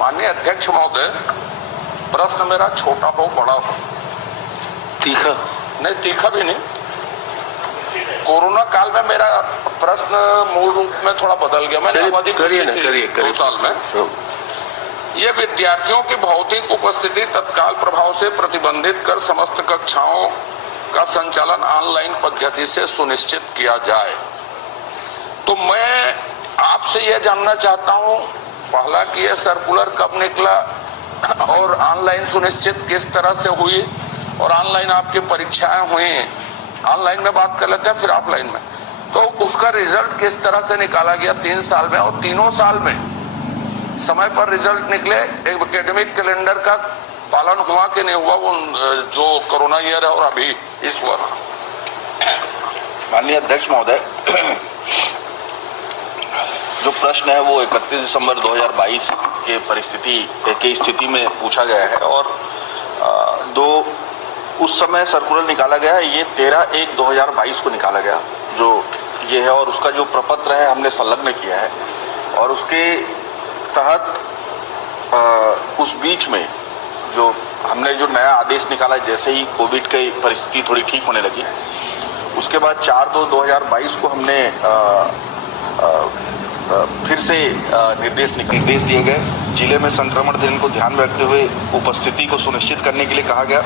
माननीय अध्यक्ष महोदय, प्रश्न मेरा छोटा हो बड़ा हो, तीखा नहीं तीखा भी नहीं, कोरोना काल में मेरा प्रश्न मूल रूप में थोड़ा बदल गया। मैंने अवधि करिए 2 साल में ये विद्यार्थियों की भौतिक उपस्थिति तत्काल प्रभाव से प्रतिबंधित कर समस्त कक्षाओं का संचालन ऑनलाइन पद्धति से सुनिश्चित किया जाए। तो मैं आपसे यह जानना चाहता हूं, पहला कि यह सर्कुलर कब निकला और ऑनलाइन सुनिश्चित किस तरह से हुई, और ऑनलाइन आपकी परीक्षाएं हुई, ऑनलाइन में बात कर लेते हैं फिर ऑफलाइन में, तो उसका रिजल्ट किस तरह से निकाला गया 3 साल में, और तीनों साल में समय पर रिजल्ट निकले, एकेडमिक कैलेंडर का पालन हुआ कि नहीं हुआ, वो जो कोरोना ईयर है और अभी इस वर्ष। माननीय अध्यक्ष महोदय, जो प्रश्न है वो 31 दिसंबर 2022 के स्थिति में पूछा गया है, और उस समय सर्कुलर निकाला गया है, ये 13/1/2022 को निकाला गया जो ये है, और उसका जो प्रपत्र है हमने संलग्न किया है, और उसके तहत उस बीच में जो हमने जो नया आदेश निकाला, जैसे ही कोविड की परिस्थिति थोड़ी ठीक होने लगी, उसके बाद 4/2/2022 को हमने फिर से निर्देश दिए गए। जिले में संक्रमण दिन को ध्यान में रखते हुए उपस्थिति को सुनिश्चित करने के लिए कहा गया।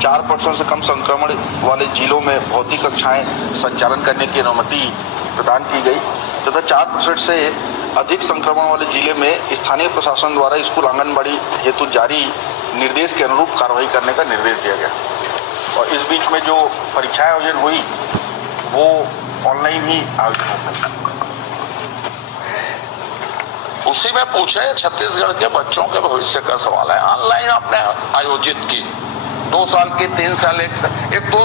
4% से कम संक्रमण वाले जिलों में भौतिक कक्षाएं संचालन करने की अनुमति प्रदान की गई, तथा 4% से अधिक संक्रमण वाले जिले में स्थानीय प्रशासन द्वारा स्कूल आंगनबाड़ी हेतु जारी निर्देश के अनुरूप कार्रवाई करने का निर्देश दिया गया। और इस बीच में जो परीक्षाएं आयोजन हुई वो ऑनलाइन ही आयोजित हो। उसी में पूछे छत्तीसगढ़ के बच्चों के भविष्य का सवाल है। ऑनलाइन आपने आयोजित की 2 साल की, 3 साल, 1 साल, एक तो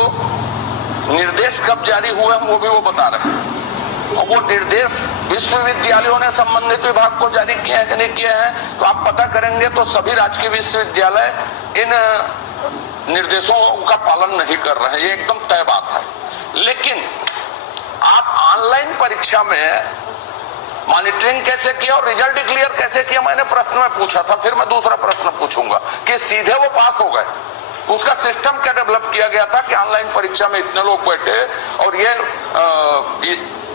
निर्देश कब जारी हुए हम वो बता रहे हैं, और वो निर्देश विश्वविद्यालयों ने संबंधित विभाग को जारी किए हैं कि नहीं किए हैं, तो आप पता करेंगे तो सभी राजकीय विश्वविद्यालय इन निर्देशों का पालन नहीं कर रहे हैं, ये एकदम तय बात है। लेकिन आप ऑनलाइन परीक्षा में मॉनिटरिंग कैसे किया और रिजल्ट डिक्लेयर कैसे किया, मैंने प्रश्न में पूछा था, फिर मैं दूसरा प्रश्न पूछूंगा कि सीधे वो पास हो गए, उसका सिस्टम क्या डेवलप किया गया था कि ऑनलाइन परीक्षा में इतने लोग बैठे, और ये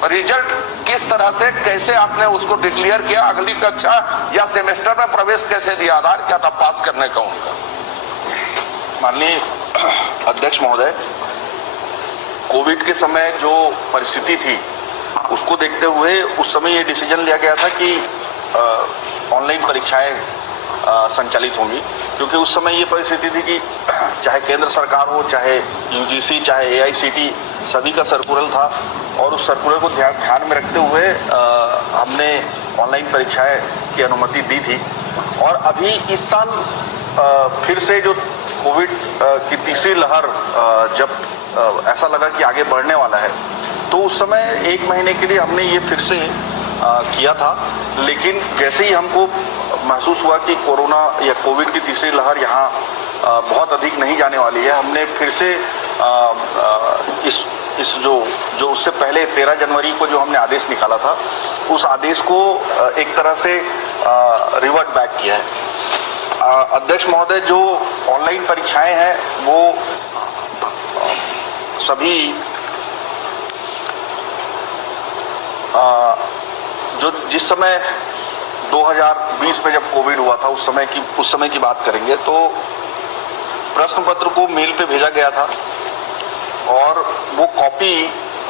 रिजल्ट किस तरह से कैसे आपने उसको डिक्लेयर किया, अगली कक्षा या सेमेस्टर में प्रवेश कैसे दिया, आधार क्या था पास करने का उनका। माननीय अध्यक्ष महोदय, कोविड के समय जो परिस्थिति थी उसको देखते हुए उस समय ये डिसीजन लिया गया था कि ऑनलाइन परीक्षाएं संचालित होंगी, क्योंकि उस समय ये परिस्थिति थी कि चाहे केंद्र सरकार हो, चाहे यूजीसी, चाहे एआईसीटी, सभी का सर्कुलर था, और उस सर्कुलर को ध्यान में रखते हुए हमने ऑनलाइन परीक्षाएं की अनुमति दी थी। और अभी इस साल फिर से जो कोविड की तीसरी लहर जब ऐसा लगा कि आगे बढ़ने वाला है, तो उस समय 1 महीने के लिए हमने ये फिर से किया था। लेकिन जैसे ही हमको महसूस हुआ कि कोरोना या कोविड की तीसरी लहर यहाँ बहुत अधिक नहीं जाने वाली है, हमने फिर से इस जो उससे पहले 13 जनवरी को जो हमने आदेश निकाला था, उस आदेश को एक तरह से रिवर्ट बैक किया है। अध्यक्ष महोदय, जो ऑनलाइन परीक्षाएं हैं वो सभी जो जिस समय 2020 में जब कोविड हुआ था उस समय की बात करेंगे तो प्रश्न पत्र को मेल पे भेजा गया था, और वो कॉपी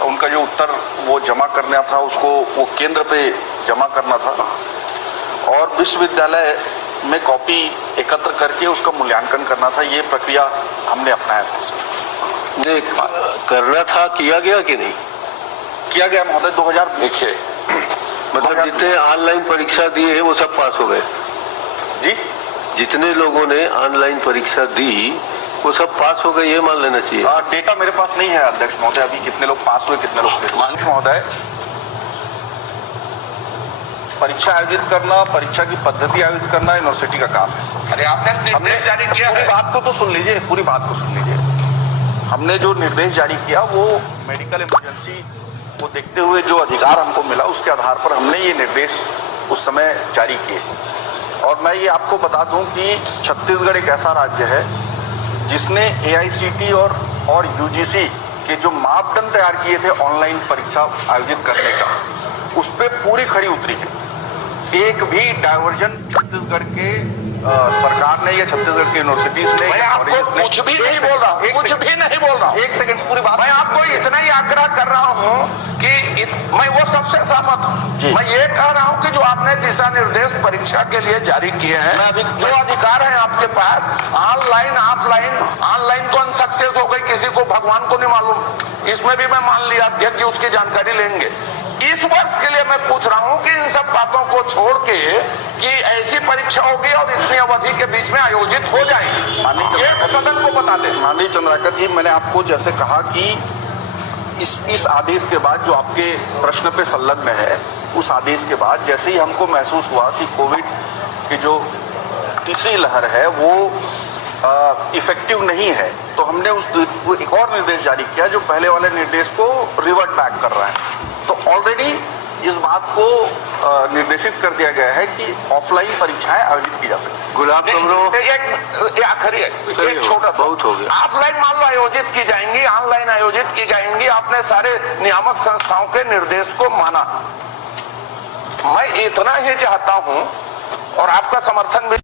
उनका जो उत्तर वो जमा करना था, उसको वो केंद्र पे जमा करना था, और विश्वविद्यालय में कॉपी एकत्र करके उसका मूल्यांकन करना था। ये प्रक्रिया हमने अपनाया था। ये करना था, किया गया कि नहीं किया गया महोदय? 2020 मतलब जितने ऑनलाइन परीक्षा दी है वो सब पास हो गए जी? जितने लोगों ने ऑनलाइन परीक्षा दी वो सब पास हो गए, ये मान लेना चाहिए। डेटा मेरे पास नहीं है अध्यक्ष महोदय, अभी कितने लोग पास हुए, कितने लोग फेल। अध्यक्ष महोदय, परीक्षा आयोजित करना, परीक्षा की पद्धति आयोजित करना यूनिवर्सिटी का काम है। अरे आपने निर्देश जारी किया, पूरी बात को तो सुन लीजिए, पूरी बात को सुन लीजिए। हमने जो निर्देश जारी किया वो मेडिकल इमरजेंसी को देखते हुए जो अधिकार हमको मिला उसके आधार पर हमने ये निर्देश उस समय जारी किए। और मैं ये आपको बता दूं कि छत्तीसगढ़ एक ऐसा राज्य है जिसने AICTE और UGC के जो मापदंड तैयार किए थे ऑनलाइन परीक्षा आयोजित करने का, उस पे पूरी खरी उतरी है। एक भी डायवर्जन छत्तीसगढ़ के सरकार ने या छत्तीसगढ़ की यूनिवर्सिटीज ने, मैं आपको कुछ भी नहीं बोल रहा हूँ, कुछ भी नहीं बोल रहा हूँ। एक सेकंड पूरी बात, मैं आपको इतना ही आग्रह कर रहा हूँ कि मैं वो सबसे सहमत हूँ। मैं ये कह रहा हूँ कि जो आपने दिशा निर्देश परीक्षा के लिए जारी किए हैं, जो अधिकार है आपके पास, ऑनलाइन ऑफलाइन, ऑनलाइन कौन सक्सेस हो गई किसी को भगवान को नहीं मालूम, इसमें भी मैं मान लिया अध्यक्ष जी उसकी जानकारी लेंगे। इस वर्ष के लिए मैं पूछ रहा हूं कि इन सब बातों को छोड़ के कि ऐसी परीक्षा होगी और इतनी अवधि के बीच में आयोजित हो जाएगी, ये सदन को बता दें। माननीय चंद्राकर जी, मैंने आपको जैसे कहा कि इस आदेश के बाद जो आपके प्रश्न पे संलग्न है, उस आदेश के बाद जैसे ही हमको महसूस हुआ कि कोविड की जो तीसरी लहर है वो इफेक्टिव नहीं है, तो हमने एक और निर्देश जारी किया जो पहले वाले निर्देश को रिवर्ट बैक कर रहा है। तो ऑलरेडी इस बात को निर्देशित कर दिया गया है कि ऑफलाइन परीक्षाएं आयोजित की जा सकती। गुलाब कमरो आखिरी एक छोटा सा, बहुत हो गया। ऑफलाइन मान लो आयोजित की जाएंगी, ऑनलाइन आयोजित की जाएंगी, आपने सारे नियामक संस्थाओं के निर्देश को माना। मैं इतना ही चाहता हूं और आपका समर्थन भी